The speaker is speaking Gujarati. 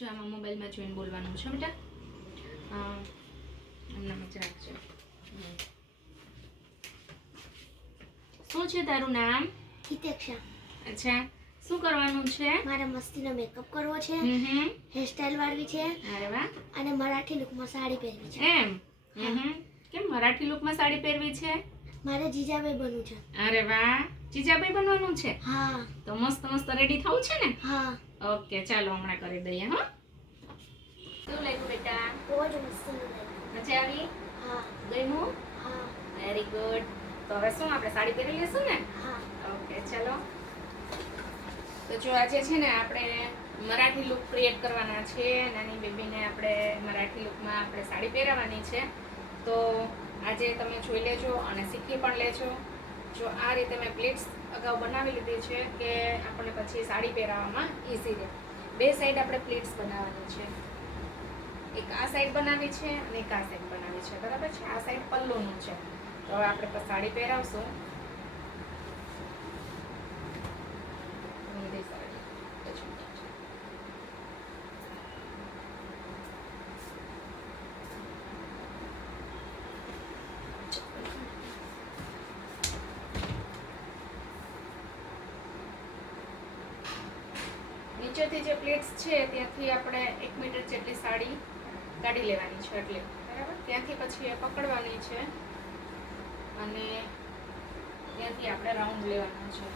જો આમાં મોબાઈલમાં જોઈને બોલવાનું છે બેટા. એમના મજા રાખજો. શું છે તારું નામ? હિતેક્ષા. અચ્છા, શું કરવાનું છે? મારે મસ્તીનો મેકઅપ કરવો છે, હેરસ્ટાઈલ વાળવી છે. અરે વાહ. અને મરાઠી લુકમાં સાડી પહેરવી છે. એમ? કેમ મરાઠી લુકમાં સાડી પહેરવી છે? મારે જીજાબાઈ બનવું છે. અરે વાહ, જીજાબાઈ બનવાનું છે? હા. તો મસ્ત મસ્ત રેડી થવું છે ને? હા. ઓકે, ચાલો હમણાં કરી દઈએ. હા, શું લાગ્યું બેટા? બહુ જ મસ્ત લાગ્યું. મજા આવી? હા. ગમ્યું? હા. Very good. તો હવે શું આપણે સાડી પહેરી લેશું ને? હા. ઓકે, ચલો. તો જો આજે છે ને આપણે મરાઠી લુક ક્રિએટ કરવાના છે. નાની બેબીને આપણે મરાઠી લુકમાં આપણે સાડી પહેરાવવાની છે. તો આજે તમે જોઈ લેજો અને શીખી પણ લેજો. જો આ રીતે મેં પ્લેટ્સ અગાઉ બનાવી લીધી છે કે આપણને પછી સાડી પહેરાવવામાં ઇઝી રહે. બે સાઈડ આપણે પ્લેટ્સ બનાવવાની છે. એક આ સાઈડ બનાવી છે અને એક આ સાઈડ બનાવી છે. બરાબર છે? આ સાઈડ પલ્લુનું છે. તો હવે આપણે સાડી પહેરાવશું. નીચેથી જે પ્લેટ્સ છે ત્યાંથી આપણે 1 મીટર જેટલી સાડી કાઢી લેવાની છે. એટલે બરાબર, ત્યાંથી પછી એ પકડવાની છે અને ત્યાંથી આપણે રાઉન્ડ લેવાનો છે.